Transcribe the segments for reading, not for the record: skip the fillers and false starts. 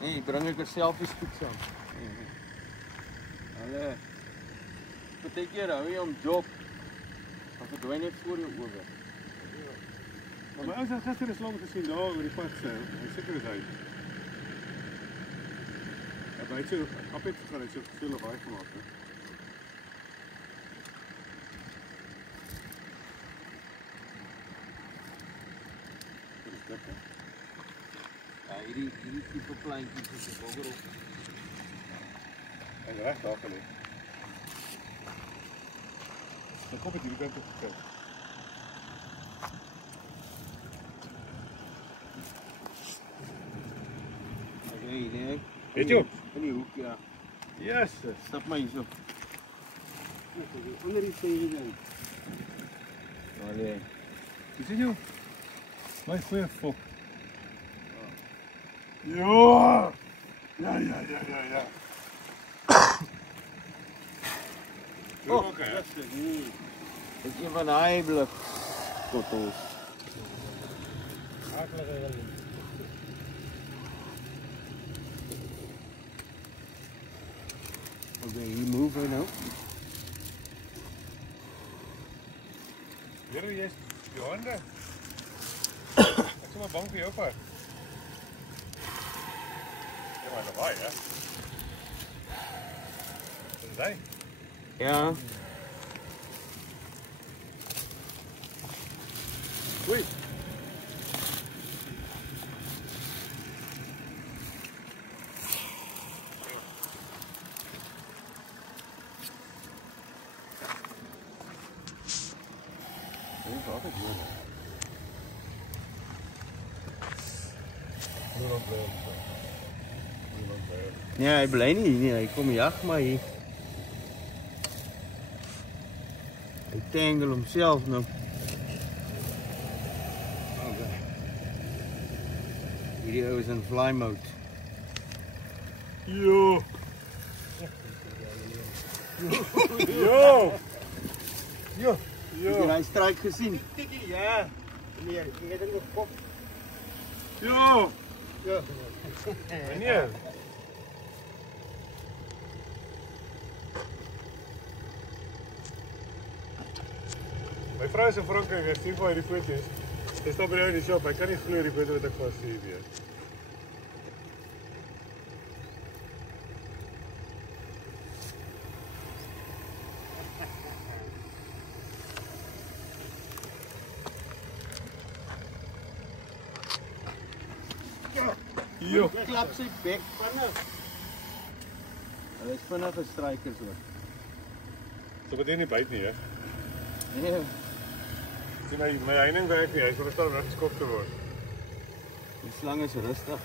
Nee, bring ek self die spoed saam. Hulle partykeer hou jy om job. Dan verdwyn net voor jou oë. Maar my ouers het gister 'n slang gesien daar oor die pad se. Ek seker is hy. Ja, hy het so apet gegaan, hy het so veel lawaai gemaak, hè. Dit is dik, hè. Ja, hierdie tipe kleintjies is 'n boggerel. En reg daar gelê. Dan kom ek hierdie kant op gekyk. Okay, nee. Weet jy? In die hoek, ja. Jesus. Stap maar hierso. Onder die sê dan. Allee. Dis jy? My goeie fok. Ja. Ja. Oh, okay. Dit is een van daai blik kottels. Okay, hier move hy nou. Hier is die hande. Ek is maar bang vir jou pa. Ja, maar daai, hè. Dis hy. Ja. Oei. Nee, hy bly nie hier nie, hy kom jag maar hier. Hy tangle homself nou. Okay. Hierdie ou is in fly mode. Jo. Jo. Jo. Jy het hy struik gesien. Ja. Nee, ek het nog kop. Jo. Ja. Nee. My vrou is in Frankryk, ek sien vir hierdie foto's. Sy staan by jou in die shop, hy kan nie glo die foto wat ek vas stuur weer. Jo. Klap sy bek vinnig. Hy is vinnige strykers ook. So wat nie byt nie, hè. Nee, Sien my heining werk nie, hy sal staan om net geskop te word. die slang is rustig.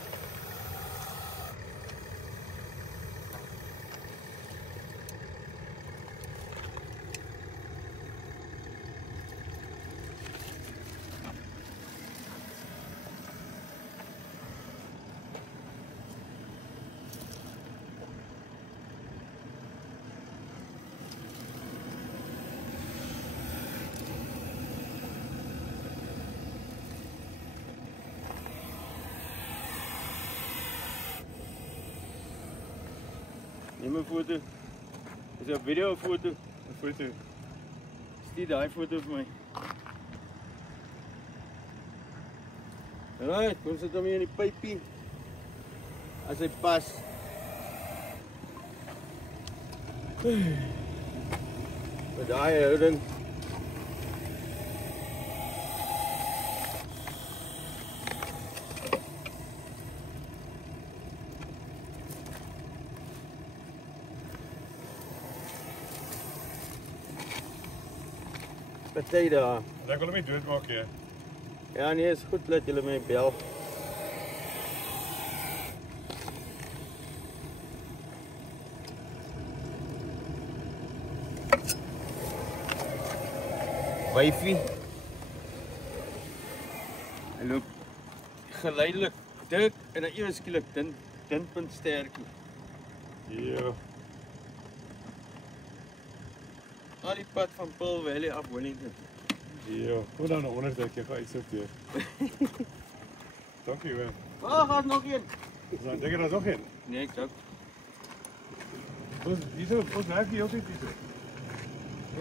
Neem 'n foto. Is 'n video foto. 'n Foto. Stuur daai foto vir my. Alright, kom sit hom hier in die pypie. As hy pas. Met daai houding. Party daar. Ek wil hom nie doodmaak nie. Ja nee, is goed dat julle my bel. Wyfie. Hy loop geleidelik dik en dan ewe skielik punt sterkie. Ja. Al die pad van Pearl Valley af Wellington. Ja. Kom dan onder dat jy gaan uitsorteer. Dankie hoor. Wag, nog een. Dan denk je dat ook in? Nee, ek dink. Ons werk hier altyd hier.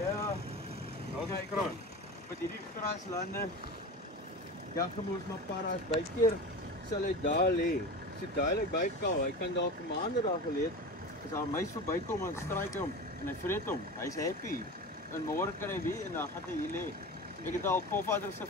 Ja, Dat is kraan. met hierdie graslande. Ja, gemoes maar paras bykeer sal hy daar lê. So duidelik bykaal. Hy kan dalk 'n maand daar geleed. As daar 'n muis verbykom en struik hom en hy vreet hom. Hy's happy. En môre kan hy weer en dan gaan hy hier lê. Ek het al Pofadder se